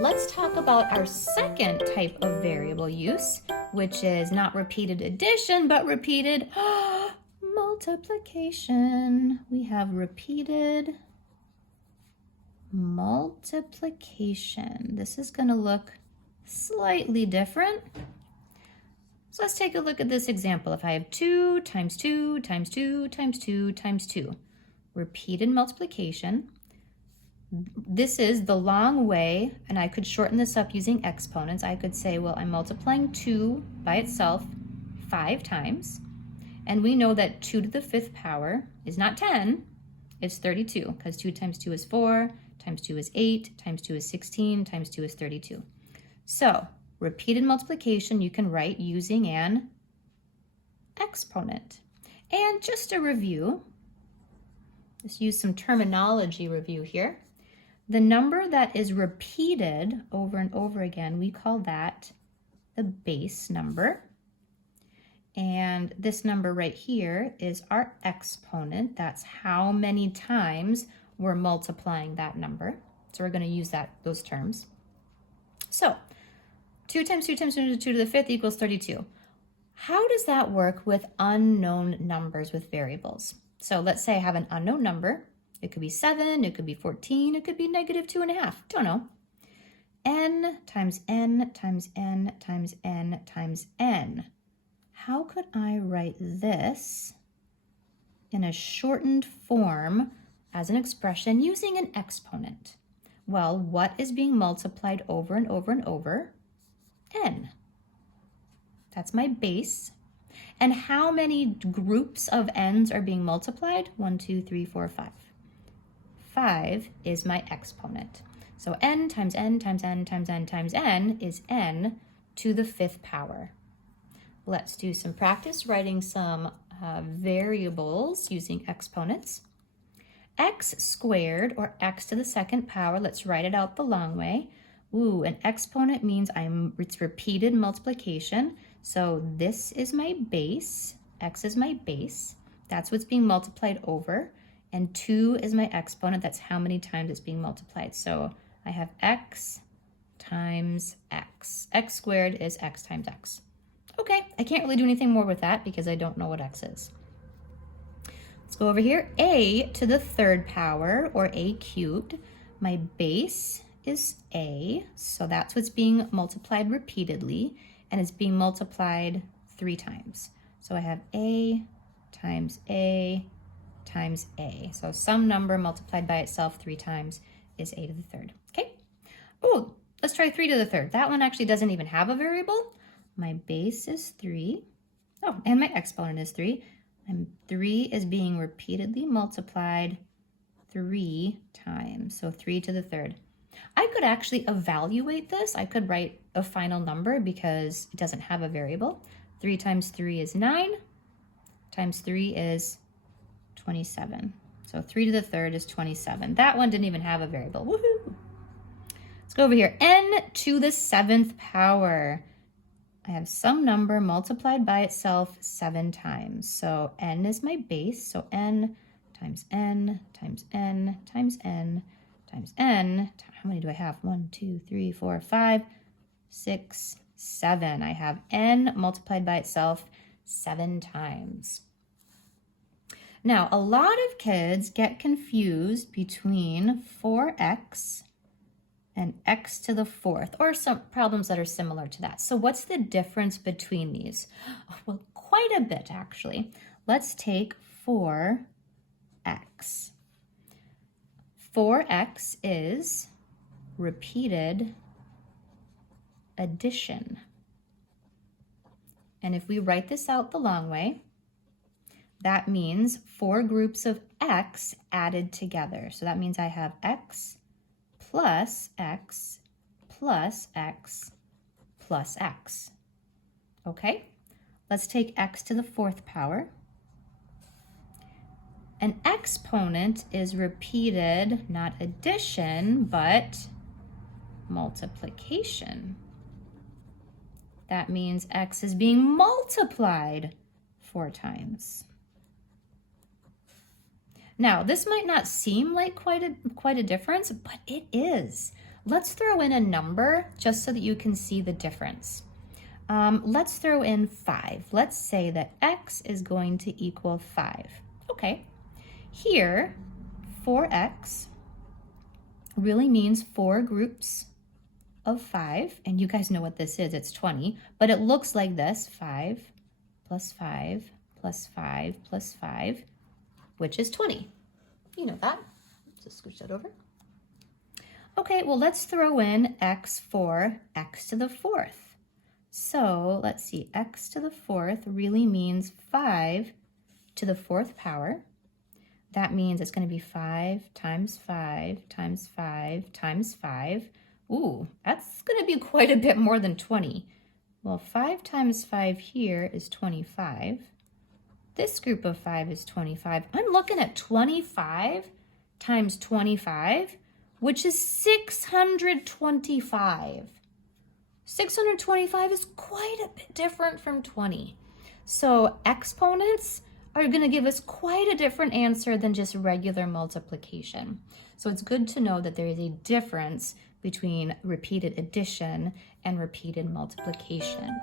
let's talk about our second type of variable use, which is not repeated addition, but repeated multiplication. We have repeated multiplication. This is going to look slightly different. So let's take a look at this example. If I have 2 times 2 times 2 times 2 times 2, repeated multiplication. This is the long way, and I could shorten this up using exponents. I could say, well, I'm multiplying 2 by itself 5 times, and we know that 2 to the 5th power is not 10, it's 32, because 2 times 2 is 4, times 2 is 8, times 2 is 16, times 2 is 32. So, repeated multiplication you can write using an exponent. And just a review, let's use some terminology review here. The number that is repeated over and over again, we call that the base number. And this number right here is our exponent. That's how many times we're multiplying that number. So we're going to use those terms. So 2 times 2 times 2 to the 5th equals 32. How does that work with unknown numbers with variables? So let's say I have an unknown number. It could be 7, it could be 14, it could be -2.5, don't know. N times n times n times n times n. How could I write this in a shortened form as an expression using an exponent? Well, what is being multiplied over and over and over? N. That's my base. And how many groups of n's are being multiplied? 1, 2, 3, 4, 5. 5 is my exponent. So n times n times n times n times n is n to the 5th power. Let's do some practice writing some variables using exponents. X squared, or x to the 2nd power, let's write it out the long way. Ooh, an exponent means it's repeated multiplication. So this is my base, x is my base. That's what's being multiplied over. And 2 is my exponent, that's how many times it's being multiplied. So I have x times x. X squared is x times x. Okay, I can't really do anything more with that because I don't know what x is. Let's go over here. A to the 3rd power, or a cubed. My base is a, so that's what's being multiplied repeatedly, and it's being multiplied 3 times. So I have a times a times a. So some number multiplied by itself 3 times is a to the 3rd. Okay. Oh, let's try 3 to the 3rd. That one actually doesn't even have a variable. My base is 3. Oh, and my exponent is 3. And 3 is being repeatedly multiplied 3 times. So 3 to the 3rd. I could actually evaluate this. I could write a final number because it doesn't have a variable. 3 times 3 is 9. Times 3 is 27. So 3 to the 3rd is 27. That one didn't even have a variable. Woohoo! Let's go over here. N to the 7th power. I have some number multiplied by itself 7 times. So n is my base. So n times n times n times n times n. How many do I have? 1, 2, 3, 4, 5, 6, 7. I have n multiplied by itself 7 times. Now, a lot of kids get confused between 4x and x to the 4th, or some problems that are similar to that. So what's the difference between these? Well, quite a bit, actually. Let's take 4x. 4x is repeated addition. And if we write this out the long way, that means 4 groups of x added together. So that means I have x plus x plus x plus x. Okay, let's take x to the 4th power. An exponent is repeated, not addition, but multiplication. That means x is being multiplied 4 times. Now, this might not seem like quite a difference, but it is. Let's throw in a number just so that you can see the difference. Let's throw in 5. Let's say that x is going to equal 5. Okay, here 4x really means 4 groups of 5, and you guys know what this is, it's 20, but it looks like this, 5 plus 5 plus 5 plus 5, which is 20. You know that. Just scooch that over. Okay, well, let's throw in x for x to the 4th. So let's see, x to the 4th really means 5 to the 4th power. That means it's going to be 5 times 5 times 5 times 5. Ooh, that's going to be quite a bit more than 20. Well, 5 times 5 here is 25. This group of 5 is 25. I'm looking at 25 times 25, which is 625. 625 is quite a bit different from 20. So exponents are going to give us quite a different answer than just regular multiplication. So it's good to know that there is a difference between repeated addition and repeated multiplication.